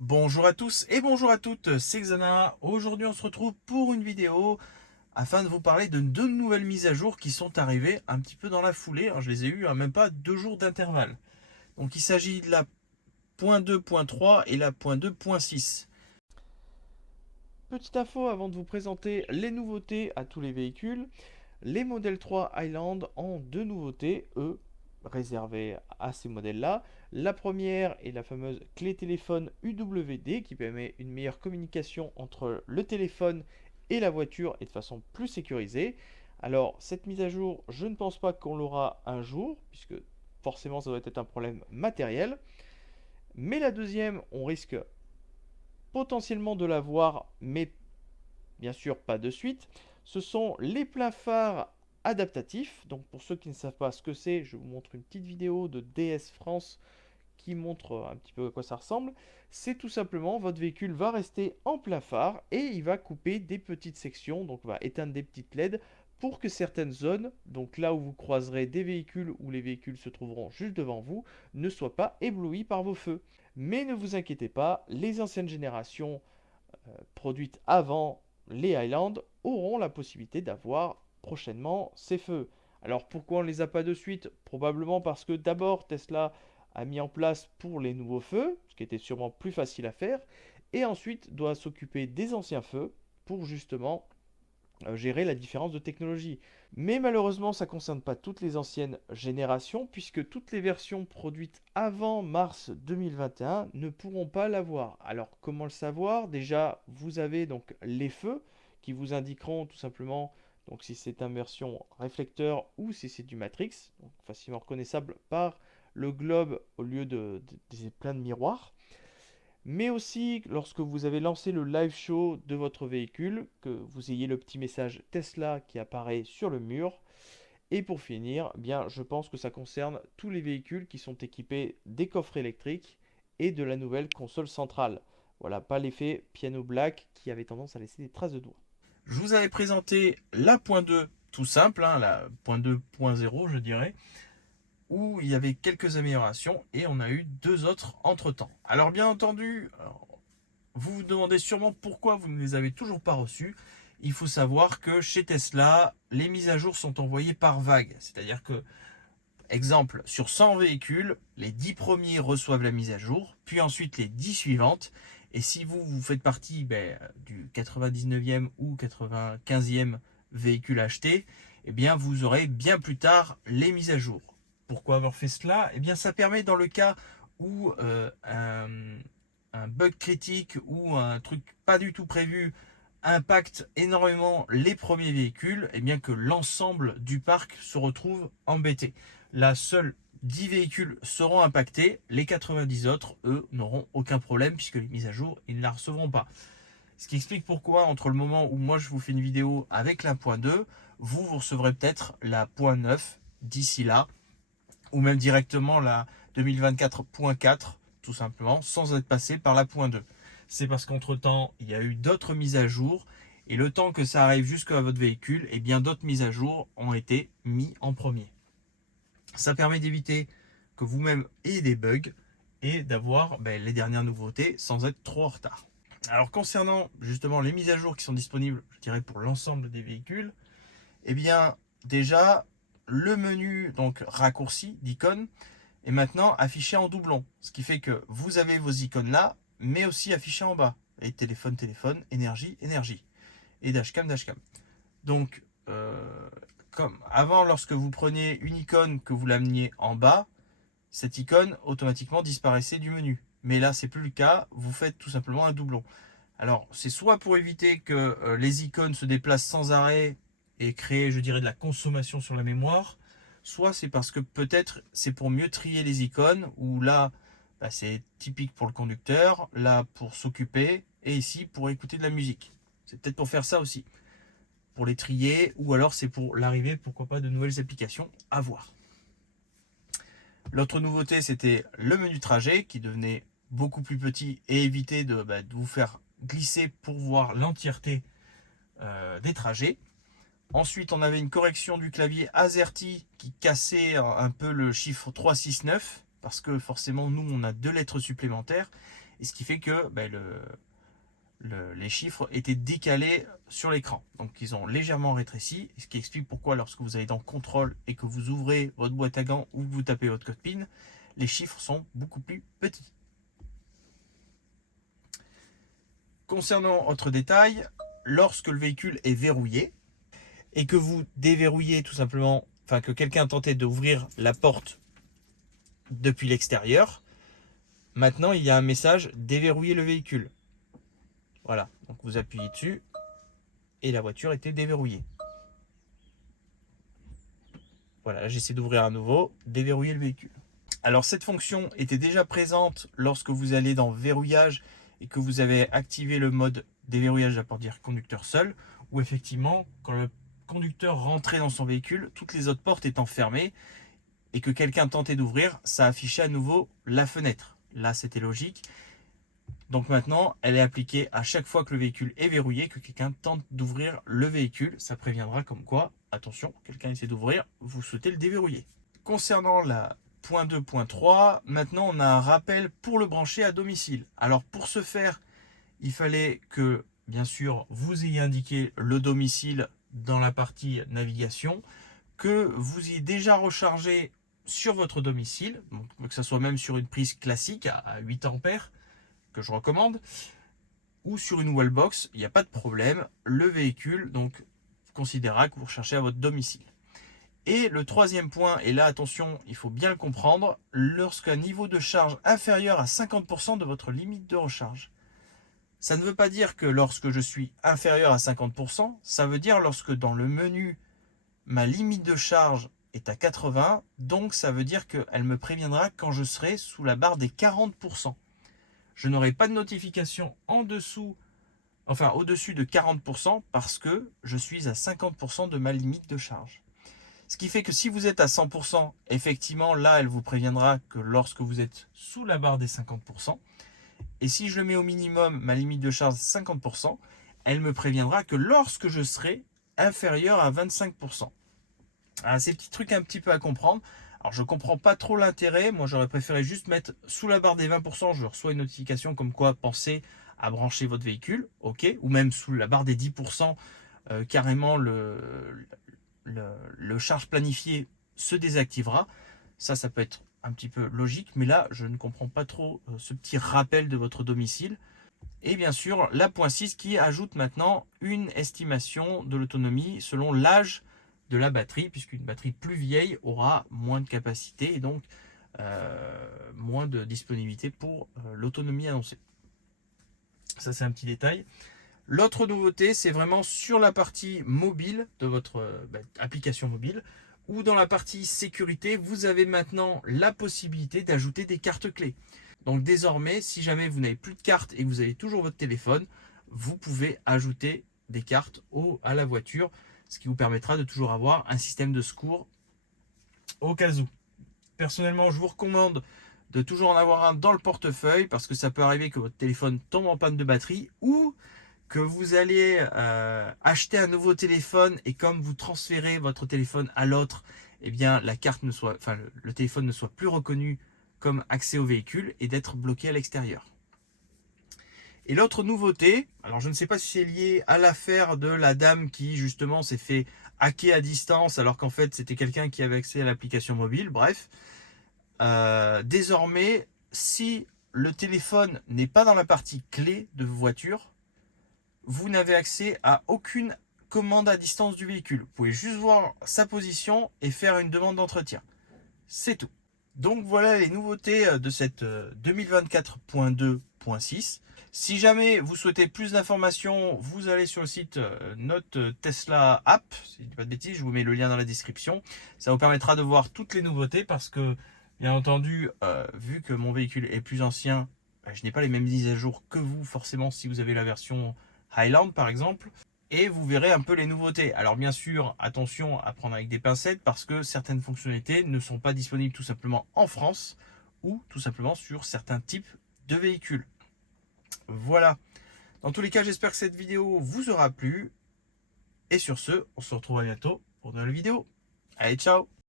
Bonjour à tous et bonjour à toutes, c'est Xana. Aujourd'hui on se retrouve pour une vidéo afin de vous parler de deux nouvelles mises à jour qui sont arrivées un petit peu dans la foulée. Alors, je les ai eues à même pas 2 jours d'intervalle. Donc il s'agit de la .2.3 et la .2.6. Petite info avant de vous présenter les nouveautés à tous les véhicules. Les modèles 3 Highland ont deux nouveautés, eux, réservées à ces modèles-là. La première est la fameuse clé téléphone UWD qui permet une meilleure communication entre le téléphone et la voiture et de façon plus sécurisée. Alors, cette mise à jour, je ne pense pas qu'on l'aura un jour, puisque forcément ça doit être un problème matériel. Mais la deuxième, on risque potentiellement de la voir, mais bien sûr pas de suite. Ce sont les pleins phares adaptatifs. Donc pour ceux qui ne savent pas ce que c'est, je vous montre une petite vidéo de DS France qui montre un petit peu à quoi ça ressemble. C'est tout simplement votre véhicule va rester en plein phare et il va couper des petites sections, donc va éteindre des petites LED pour que certaines zones, donc là où vous croiserez des véhicules ou les véhicules se trouveront juste devant vous, ne soient pas éblouis par vos feux. Mais ne vous inquiétez pas, les anciennes générations produites avant les Highlands auront la possibilité d'avoir prochainement ces feux. Alors pourquoi on ne les a pas de suite? Probablement parce que d'abord Tesla a mis en place pour les nouveaux feux, ce qui était sûrement plus facile à faire, et ensuite doit s'occuper des anciens feux pour justement gérer la différence de technologie. Mais malheureusement, ça ne concerne pas toutes les anciennes générations, puisque toutes les versions produites avant mars 2021 ne pourront pas l'avoir. Alors comment le savoir? Déjà, vous avez donc les feux qui vous indiqueront tout simplement donc si c'est une version réflecteur ou si c'est du matrix, donc facilement reconnaissable par le globe au lieu des plein de miroirs, mais aussi lorsque vous avez lancé le live show de votre véhicule, que vous ayez le petit message Tesla qui apparaît sur le mur. Et pour finir, bien, je pense que ça concerne tous les véhicules qui sont équipés des coffres électriques et de la nouvelle console centrale. Voilà, pas l'effet piano black qui avait tendance à laisser des traces de doigts. Je vous avais présenté la .2 tout simple, hein, la .2.0 je dirais, où il y avait quelques améliorations et on a eu deux autres entre-temps. Alors bien entendu, vous vous demandez sûrement pourquoi vous ne les avez toujours pas reçus. Il faut savoir que chez Tesla, les mises à jour sont envoyées par vague. C'est-à-dire que, exemple, sur 100 véhicules, les 10 premiers reçoivent la mise à jour, puis ensuite les 10 suivantes. Et si vous faites partie du 99e ou 95e véhicule acheté, eh bien vous aurez bien plus tard les mises à jour. Pourquoi avoir fait cela? Eh bien ça permet dans le cas où un bug critique ou un truc pas du tout prévu impacte énormément les premiers véhicules, et bien que l'ensemble du parc se retrouve embêté. Là, seuls 10 véhicules seront impactés, les 90 autres, eux, n'auront aucun problème puisque les mises à jour, ils ne la recevront pas. Ce qui explique pourquoi, entre le moment où moi je vous fais une vidéo avec la .2, vous recevrez peut-être la .9 d'ici là, ou même directement la 2024.4 tout simplement, sans être passé par la .2. C'est parce qu'entre-temps, il y a eu d'autres mises à jour, et le temps que ça arrive jusqu'à votre véhicule, et bien d'autres mises à jour ont été mis en premier. Ça permet d'éviter que vous-même ayez des bugs et d'avoir les dernières nouveautés sans être trop en retard. Alors concernant justement les mises à jour qui sont disponibles, je dirais pour l'ensemble des véhicules, eh bien déjà le menu donc raccourci d'icônes est maintenant affiché en doublon. Ce qui fait que vous avez vos icônes là, mais aussi affichées en bas. Et téléphone, téléphone, énergie, énergie. Et dashcam, dashcam. Donc, comme avant, lorsque vous preniez une icône que vous l'ameniez en bas, cette icône automatiquement disparaissait du menu. Mais là, c'est plus le cas. Vous faites tout simplement un doublon. Alors, c'est soit pour éviter que les icônes se déplacent sans arrêt et créer, je dirais, de la consommation sur la mémoire, soit c'est parce que peut-être c'est pour mieux trier les icônes, où là, c'est typique pour le conducteur, là pour s'occuper, et ici pour écouter de la musique. C'est peut-être pour faire ça aussi, pour les trier, ou alors c'est pour l'arrivée, pourquoi pas, de nouvelles applications à voir. L'autre nouveauté, c'était le menu trajet qui devenait beaucoup plus petit et éviter de vous faire glisser pour voir l'entièreté des trajets. Ensuite, on avait une correction du clavier AZERTY qui cassait un peu le chiffre 369 parce que forcément nous on a 2 lettres supplémentaires, et ce qui fait que les chiffres étaient décalés sur l'écran. Donc ils ont légèrement rétréci, ce qui explique pourquoi lorsque vous allez dans contrôle et que vous ouvrez votre boîte à gants ou que vous tapez votre code PIN, les chiffres sont beaucoup plus petits. Concernant autre détail, lorsque le véhicule est verrouillé et que vous déverrouillez tout simplement, enfin que quelqu'un tentait d'ouvrir la porte depuis l'extérieur, maintenant il y a un message déverrouiller le véhicule. Voilà, donc vous appuyez dessus et la voiture était déverrouillée. Voilà, j'essaie d'ouvrir à nouveau, déverrouiller le véhicule. Alors cette fonction était déjà présente lorsque vous allez dans verrouillage et que vous avez activé le mode déverrouillage pour dire conducteur seul, où effectivement quand le conducteur rentrait dans son véhicule, toutes les autres portes étant fermées et que quelqu'un tentait d'ouvrir, ça affichait à nouveau la fenêtre. Là c'était logique. Donc maintenant, elle est appliquée à chaque fois que le véhicule est verrouillé, que quelqu'un tente d'ouvrir le véhicule. Ça préviendra comme quoi, attention, quelqu'un essaie d'ouvrir, vous souhaitez le déverrouiller. Concernant la point 2.3, maintenant on a un rappel pour le brancher à domicile. Alors pour ce faire, il fallait que, bien sûr, vous ayez indiqué le domicile dans la partie navigation, que vous ayez déjà rechargé sur votre domicile, donc que ce soit même sur une prise classique à 8 ampères, que je recommande, ou sur une wallbox, il n'y a pas de problème. Le véhicule donc considérera que vous recherchez à votre domicile. Et le troisième point, et là attention, il faut bien le comprendre, lorsqu'un niveau de charge inférieur à 50% de votre limite de recharge. Ça ne veut pas dire que lorsque je suis inférieur à 50%, ça veut dire lorsque dans le menu, ma limite de charge est à 80, donc ça veut dire qu'elle me préviendra quand je serai sous la barre des 40%. Je n'aurai pas de notification en dessous, enfin au-dessus de 40% parce que je suis à 50% de ma limite de charge. Ce qui fait que si vous êtes à 100%, effectivement, là, elle vous préviendra que lorsque vous êtes sous la barre des 50%. Et si je le mets au minimum, ma limite de charge 50%, elle me préviendra que lorsque je serai inférieur à 25%. Alors, ces petits trucs un petit peu à comprendre. Alors je comprends pas trop l'intérêt, moi j'aurais préféré juste mettre sous la barre des 20%, je reçois une notification comme quoi pensez à brancher votre véhicule, ok, ou même sous la barre des 10%, carrément le charge planifié se désactivera. Ça peut être un petit peu logique, mais là je ne comprends pas trop ce petit rappel de votre domicile. Et bien sûr la point 6 qui ajoute maintenant une estimation de l'autonomie selon l'âge de la batterie, puisqu'une batterie plus vieille aura moins de capacité et donc moins de disponibilité pour l'autonomie annoncée. Ça c'est un petit détail. L'autre nouveauté, c'est vraiment sur la partie mobile de votre application mobile, ou dans la partie sécurité, vous avez maintenant la possibilité d'ajouter des cartes clés. Donc désormais, si jamais vous n'avez plus de carte et que vous avez toujours votre téléphone, vous pouvez ajouter des cartes à la voiture, ce qui vous permettra de toujours avoir un système de secours au cas où. Personnellement, je vous recommande de toujours en avoir un dans le portefeuille parce que ça peut arriver que votre téléphone tombe en panne de batterie ou que vous allez acheter un nouveau téléphone et comme vous transférez votre téléphone à l'autre, eh bien la carte ne soit, enfin le téléphone ne soit plus reconnu comme accès au véhicule et d'être bloqué à l'extérieur. Et l'autre nouveauté, alors je ne sais pas si c'est lié à l'affaire de la dame qui justement s'est fait hacker à distance alors qu'en fait c'était quelqu'un qui avait accès à l'application mobile, bref. Désormais, si le téléphone n'est pas dans la partie clé de vos voitures, vous n'avez accès à aucune commande à distance du véhicule. Vous pouvez juste voir sa position et faire une demande d'entretien. C'est tout. Donc voilà les nouveautés de cette 2024.2.6. Si jamais vous souhaitez plus d'informations, vous allez sur le site Note Tesla App. Si je ne dis pas de bêtises, je vous mets le lien dans la description. Ça vous permettra de voir toutes les nouveautés parce que, bien entendu, vu que mon véhicule est plus ancien, je n'ai pas les mêmes mises à jour que vous, forcément, si vous avez la version Highland par exemple. Et vous verrez un peu les nouveautés. Alors bien sûr, attention à prendre avec des pincettes parce que certaines fonctionnalités ne sont pas disponibles tout simplement en France ou tout simplement sur certains types de véhicules. Voilà. Dans tous les cas, j'espère que cette vidéo vous aura plu. Et sur ce, on se retrouve à bientôt pour de nouvelles vidéos. Allez, ciao!